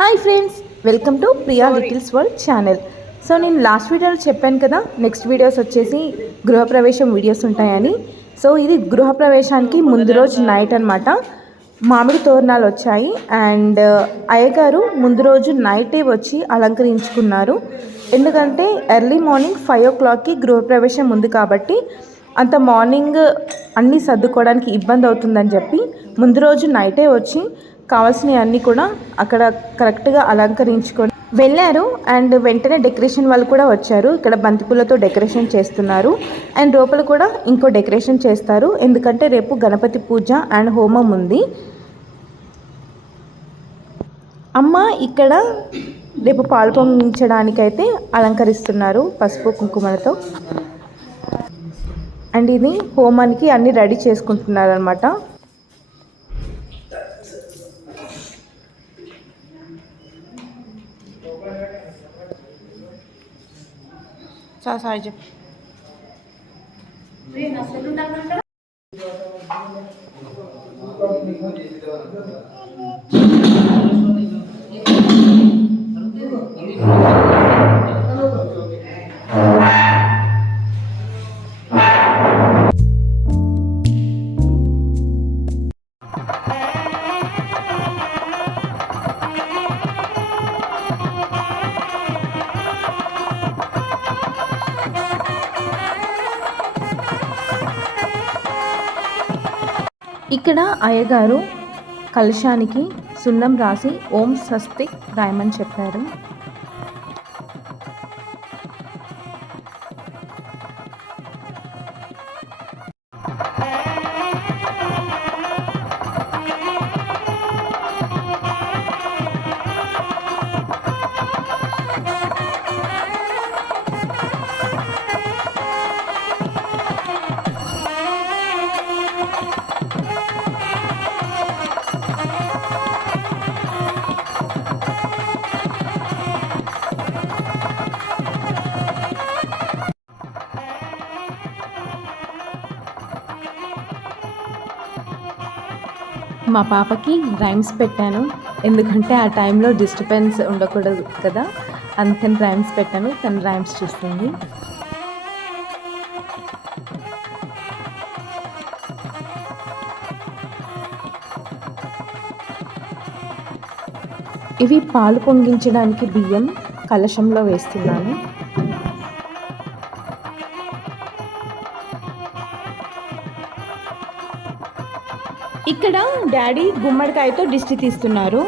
Hi friends, welcome to Priya littles world channel. So నేను last వీడియోలో చెప్పాను కదా, నెక్స్ట్ వీడియోస్ వచ్చేసి గృహప్రవేశం వీడియోస్ ఉంటాయని. సో ఇది గృహప్రవేశానికి ముందు రోజు నైట్ అనమాట. మామిడి తోరణాలు వచ్చాయి అండ్ అయ్యగారు ముందు రోజు నైటే వచ్చి అలంకరించుకున్నారు. ఎందుకంటే ఎర్లీ మార్నింగ్ 5 o'clockకి గృహప్రవేశం ఉంది కాబట్టి అంత మార్నింగ్ అన్నీ సర్దుకోవడానికి ఇబ్బంది అవుతుందని చెప్పి ముందు రోజు నైటే వచ్చి కావాల్సినవి అన్నీ కూడా అక్కడ కరెక్ట్గా అలంకరించుకొని వెళ్ళారు. అండ్ వెంటనే డెకరేషన్ వాళ్ళు కూడా వచ్చారు. ఇక్కడ బంతిపూలతో డెకరేషన్ చేస్తున్నారు అండ్ లోపల కూడా ఇంకో డెకరేషన్ చేస్తారు, ఎందుకంటే రేపు గణపతి పూజ అండ్ హోమం ఉంది. అమ్మ ఇక్కడ రేపు పాలు పొంగించడానికైతే అలంకరిస్తున్నారు పసుపు కుంకుమలతో. అండ్ ఇది హోమానికి అన్నీ రెడీ చేసుకుంటున్నారు అనమాట. సాయి ఇక్కడ అయ్యగారు కలశానికి సున్నం రాసి ఓం స్వస్తిక్ రాయమని చెప్పారు. మా పాపకి రైమ్స్ పెట్టాను, ఎందుకంటే ఆ టైంలో డిస్టర్బెన్స్ ఉండకూడదు కదా, అందుకని రైమ్స్ పెట్టాను. తను రైమ్స్ చూస్తుంది. ఇవి పాలు పొంగించడానికి బియ్యం కలశంలో వేస్తున్నాను. ఇక్కడ డాడీ గుమ్మడికాయతో దిష్టి తీస్తున్నారు.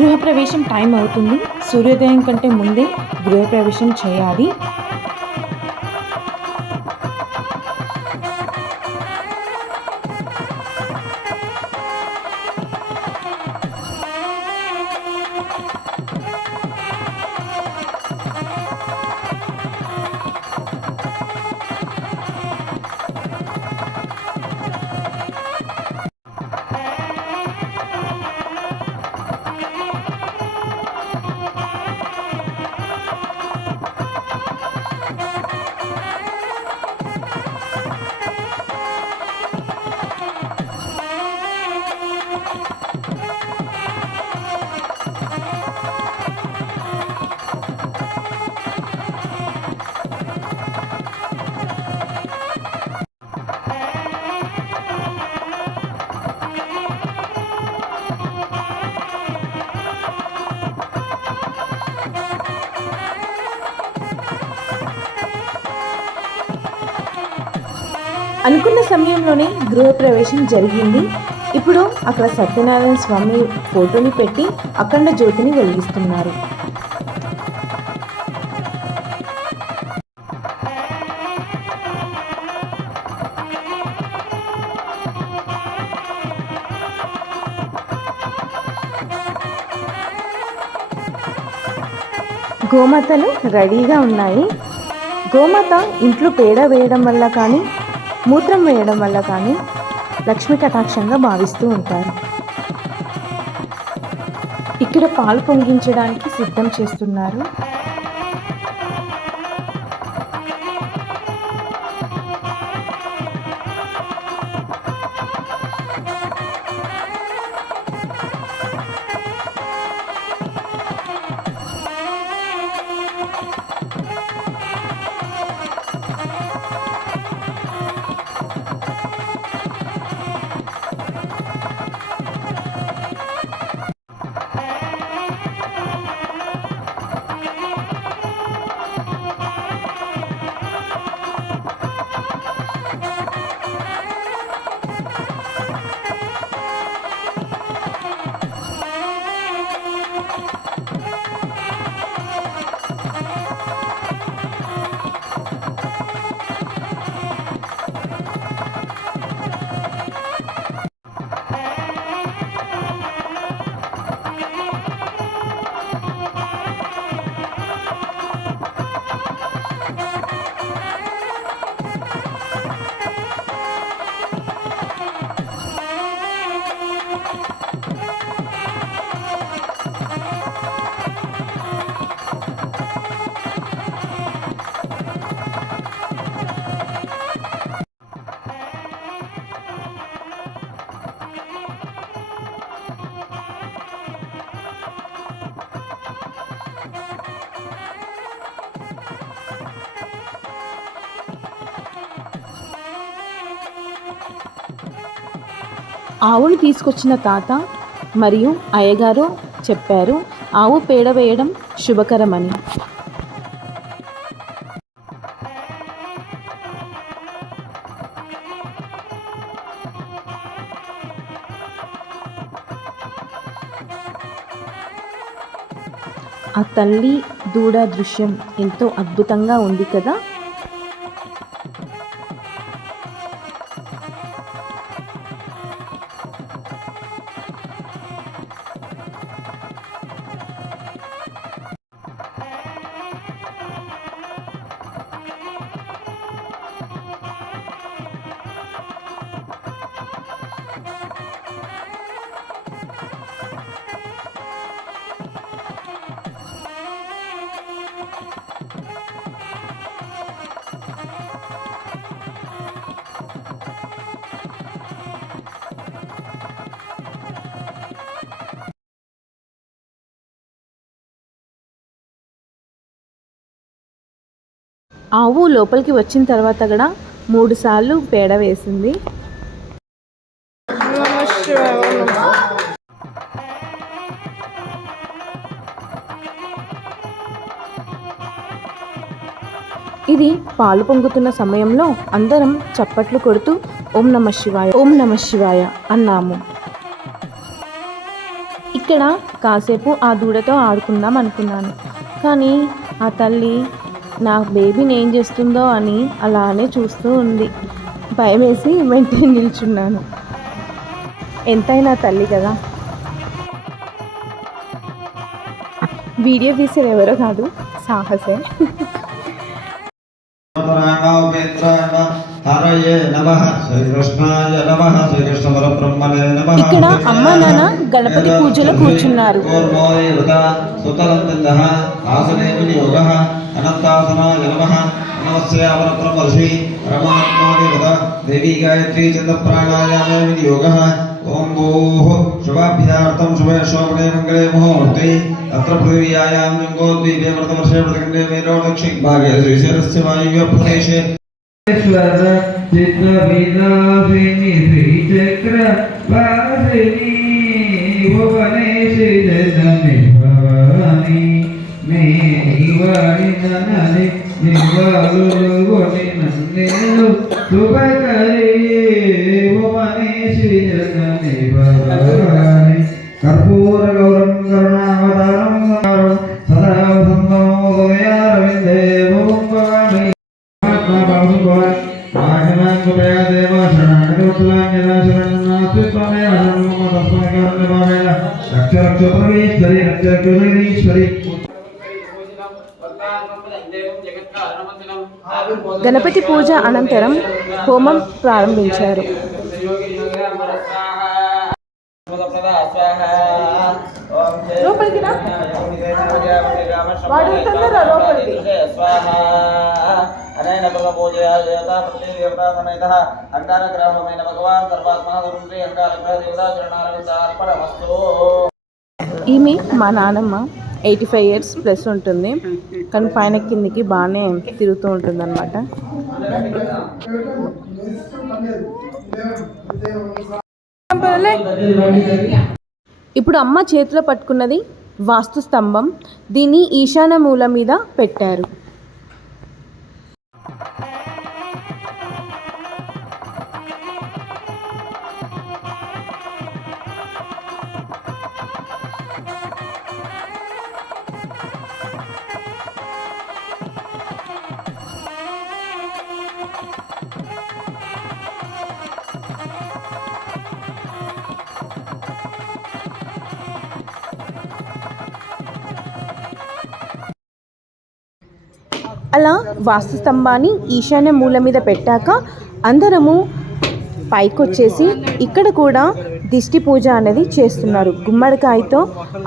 గృహప్రవేశం టైం అవుతుంది. సూర్యోదయం కంటే ముందే గృహప్రవేశం చేయాలి. అనుకున్న సమయంలోనే గృహప్రవేశం జరిగింది. ఇప్పుడు అక్కడ సత్యనారాయణ స్వామి ఫోటోని పెట్టి అఖండ జ్యోతిని వెలిగిస్తున్నారు. గోమాతలు రెడీగా ఉన్నాయి. గోమాత ఇంట్లో పేడ వేయడం వల్ల కానీ మూత్రం వేయడం వల్ల కానీ లక్ష్మీ కటాక్షంగా భావిస్తూ ఉంటారు. ఇక్కడ పాలు పొంగించడానికి సిద్ధం చేస్తున్నారు. ఆవును తీసుకొచ్చిన తాత మరియు అయ్యగారు చెప్పారు ఆవు పేడ వేయడం శుభకరమని. ఆ తల్లి దూడ దృశ్యం ఎంతో అద్భుతంగా ఉంది కదా. ఆవు లోపలికి వచ్చిన తర్వాత కూడా 3 సార్లు పేడ వేసింది. ఇది పాలు పొంగుతున్న సమయంలో అందరం చప్పట్లు కొడుతూ ఓం నమః శివాయ ఓం నమః శివాయ అన్నాము. ఇక్కడ కాసేపు ఆ దూడతో ఆడుకుందాం అనుకున్నాను, కానీ ఆ తల్లి నా బేబీని ఏం చేస్తుందో అని అలానే చూస్తూ ఉంది. భయం వేసి వెంటనే నిల్చున్నాను. ఎంతైనా తల్లి కదా. వీడియో తీసేది ఎవరో కాదు, సాహసే. ఇక్కడ అమ్మ నాన్న గణపతి పూజలో కూర్చున్నారు. అనంతాసనాయ నమః నమస్యావరబ్రహ్మర్షి పరమాత్మాదేవత దేవీ గాయత్రీ చంద్ర ప్రాణాయామే వినియోగః. ఓం భూః శుభాభ్యార్థం శుభే శోభనే మంగళే ముహూర్తే అత్ర పృథివ్యాయాం లింగోద్వీపే వ్రతవర్షే వ్రతఖండే మేరోదక్షిణ భాగే శ్రీశైలస్య వాయువ్య ప్రదేశే చిత్రవిలాసిని శ్రీచక్రవాసిని భువనేశి జనని భవాని మే వారి ననని నివాలుగొని నన్నేలు శుభకరి ఓమనేసి జగని భవాని కర్పూర గౌరం కరుణావతారం సదా సంభవోదయారవిందే ఓం భవామి ఆత్మా బాహుభవాన్ ఆగమాంగుపయా దేవ శరణాగతులాన్యదా శరణాస్తు త్వమేవ శరణం తస్మై కారణభావేన రక్ష రక్ష పరమేశ్వరి రక్ష రక్ష జగదీశ్వరి. గణపతి పూజ అనంతరం హోమం ప్రారంభించారు. లోపలికి రా. వాడు తొందరగా లోపలికి. అనైన బల పూజయా దేవతా ప్రతి దేవతా సమేతః అంగార గ్రహమైన భగవాన్ సర్వాత్మా గురుంద్రి అంగార గ్రహ దేవతా చరణారవిందార్పణమస్తు. ఈమె మా నానమ్మ 85 ఇయర్స్ ప్లస్ ఉంటుంది, కానీ పైన కిందికి బాగానే తిరుగుతూ ఉంటుంది అనమాట. ఇప్పుడు అమ్మ చేతిలో పట్టుకున్నది వాస్తు స్తంభం. దీన్ని ఈశాన్య మూల మీద పెట్టారు. అలా వాస్తు స్తంభాన్ని ఈశాన్య మూల మీద పెట్టాక అందరము పైకొచ్చేసి ఇక్కడ కూడా దిష్టి పూజ అనేది చేస్తున్నారు. గుమ్మడికాయతో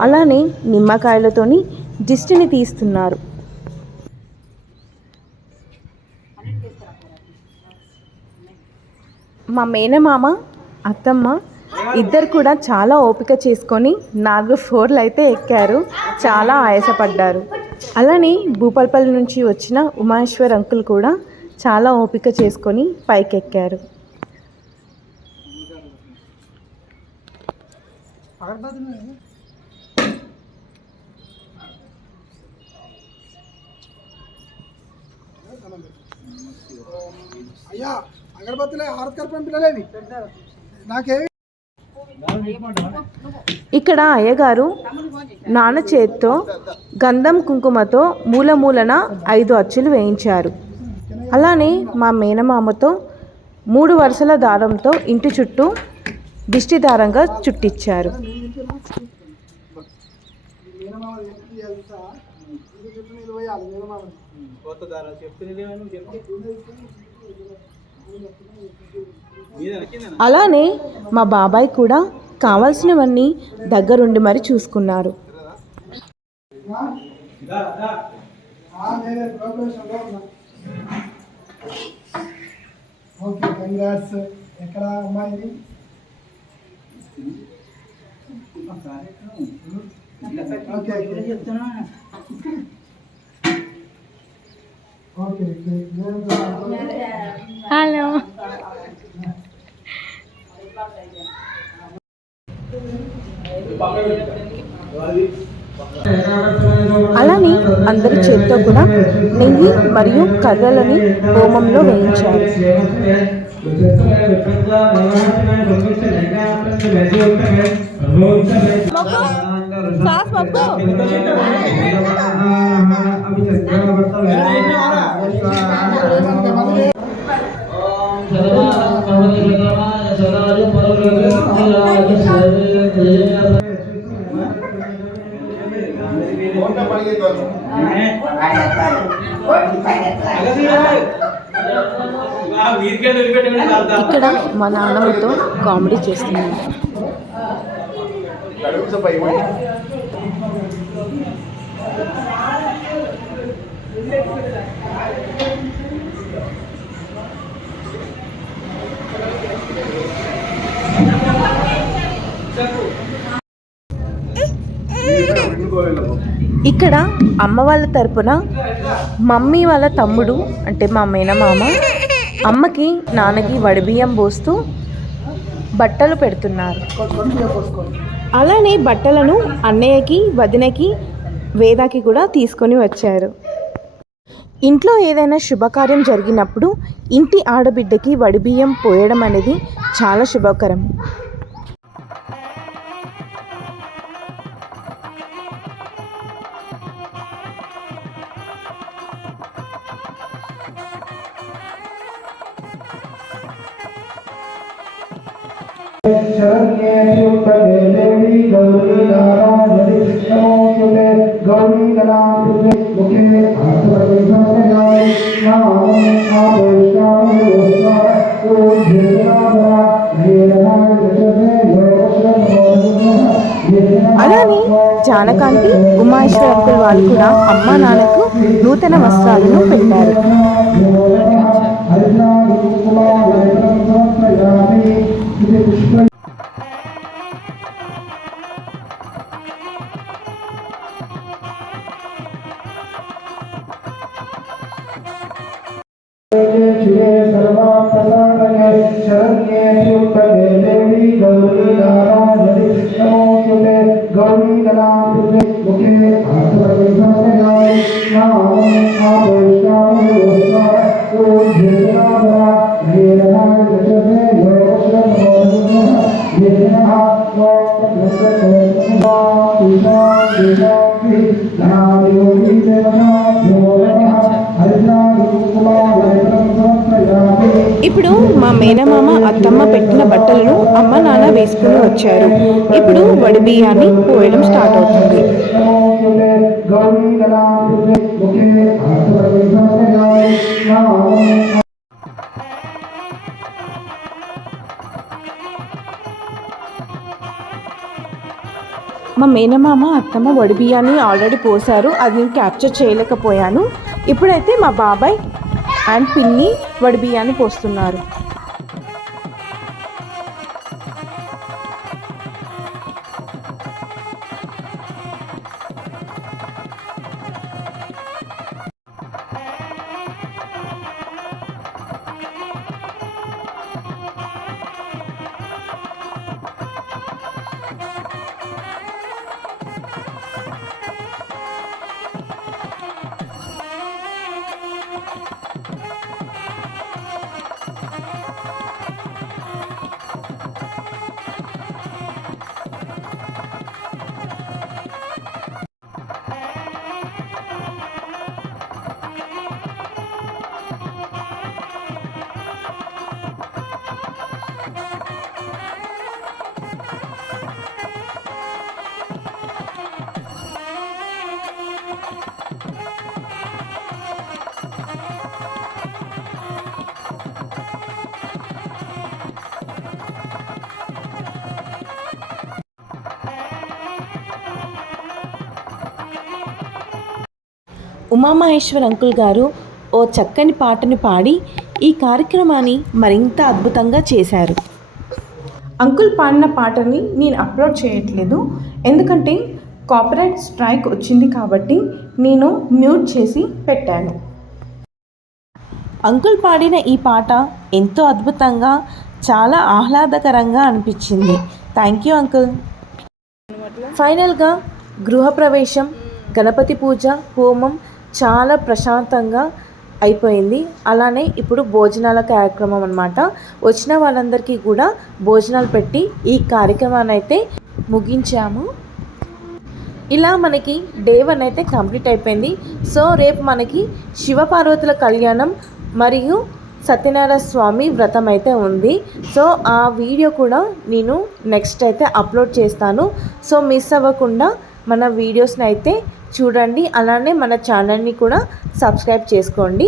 అలానే నిమ్మకాయలతోని దిష్టిని తీస్తున్నారు. మా మేనమామ అత్తమ్మ ఇద్దరు కూడా చాలా ఓపిక చేసుకొని 4 ఫ్లోర్లు అయితే ఎక్కారు. చాలా ఆయాసపడ్డారు. అలానే భూపాలపల్లి నుంచి వచ్చిన ఉమాశ్వర్ అంకుల్ కూడా చాలా ఓపిక చేసుకొని పైకెక్కారు. అయ్యా అగరబత్తులే హారతి పంపిణీ నాకే. ఇక్కడ అయ్యగారు నాన్న చేత్తో గంధం కుంకుమతో మూల మూలన 5 అచ్చులు వేయించారు. అలానే మా మేనమామతో 3 వరుసల దారంతో ఇంటి చుట్టూ దిష్టి దారంగా చుట్టించారు. అలానే మా బాబాయ్ కూడా కావాల్సినవన్నీ దగ్గరుండి మరి చూసుకున్నారు. Okay congrats. ఎక్కడ అమ్మాయి? Okay hello. అలానే అందరి చేతితో కూడా నెయ్యి మరియు కర్రలని హోమంలో వేయించారు. ఇక్కడ మా నాన్నమ్మతో కామెడీ చేస్తున్నాను. ఇక్కడ అమ్మ వాళ్ళ తరపున మమ్మీ వాళ్ళ తమ్ముడు అంటే మా మేనమామ అమ్మకి నాన్నకి వడిబియ్యం పోస్తూ బట్టలు పెడుతున్నారు. అలానే బట్టలను అన్నయ్యకి వదినకి వేదాకి కూడా తీసుకొని వచ్చారు. ఇంట్లో ఏదైనా శుభకార్యం జరిగినప్పుడు ఇంటి ఆడబిడ్డకి వడిబియ్యం పోయడం అనేది చాలా శుభకరం. शरण्ये त्र्यंबके देवी गौरी नारायणी नमोस्तुते गौरी गणाधिपते मुखे आत्मविभवनाय नमः आदेशाय वस्त्र ओजेनाभरा हेरनाय जते అలానే జానకాంటి ఉమాయేశ్వర అంకుల్ వాళ్ళు కూడా అమ్మా నాన్నకు నూతన వస్త్రాలను పెట్టారు. शरण्ये त्र्यंबके देवी गौरी नारायणी नमोस्तुते गौरी गणाधिपते मुखे आत्मविभवनाय नमः आदेशाय वस्त्र ओजेनाभरा हेरनाय जते ఇప్పుడు మా మేనమామ అత్తమ్మ పెట్టిన బట్టలను అమ్మ నాన్న వేసుకుని వచ్చారు. ఇప్పుడు వడిబియ్యాన్ని పోయడం స్టార్ట్ అవుతుంది. మా మేనమామ అత్తమ్మ వడిబియ్యాన్ని ఆల్రెడీ పోసారు, అది నేను క్యాప్చర్ చేయలేకపోయాను. ఇప్పుడైతే మా బాబాయ్ అండ్ పిన్ని వడిబియ్యాన్ని పోస్తున్నారు. ఉమామహేశ్వర్ అంకుల్ గారు ఓ చక్కని పాటను పాడి ఈ కార్యక్రమాన్ని మరింత అద్భుతంగా చేశారు. అంకుల్ పాడిన పాటని నేను అప్లోడ్ చేయట్లేదు, ఎందుకంటే కాపీరైట్ స్ట్రైక్ వచ్చింది కాబట్టి నేను మ్యూట్ చేసి పెట్టాను. అంకుల్ పాడిన ఈ పాట ఎంతో అద్భుతంగా, చాలా ఆహ్లాదకరంగా అనిపించింది. Thank you uncle. ఫైనల్గా గృహప్రవేశం, గణపతి పూజ, హోమం చాలా ప్రశాంతంగా అయిపోయింది. అలానే ఇప్పుడు భోజనాల కార్యక్రమం అన్నమాట. వచ్చిన వాళ్ళందరికీ కూడా భోజనాలు పెట్టి ఈ కార్యక్రమాన్ని అయితే ముగించాము. ఇలా మనకి డే 1 అయితే కంప్లీట్ అయిపోయింది. సో రేపు మనకి శివపార్వతుల కళ్యాణం మరియు సత్యనారాయణ స్వామి వ్రతం అయితే ఉంది. సో ఆ వీడియో కూడా నేను నెక్స్ట్ అయితే అప్లోడ్ చేస్తాను. సో మిస్ అవ్వకుండా మన వీడియోస్ని అయితే చూడండి. అలానే మన ఛానల్ని కూడా సబ్స్క్రైబ్ చేసుకోండి.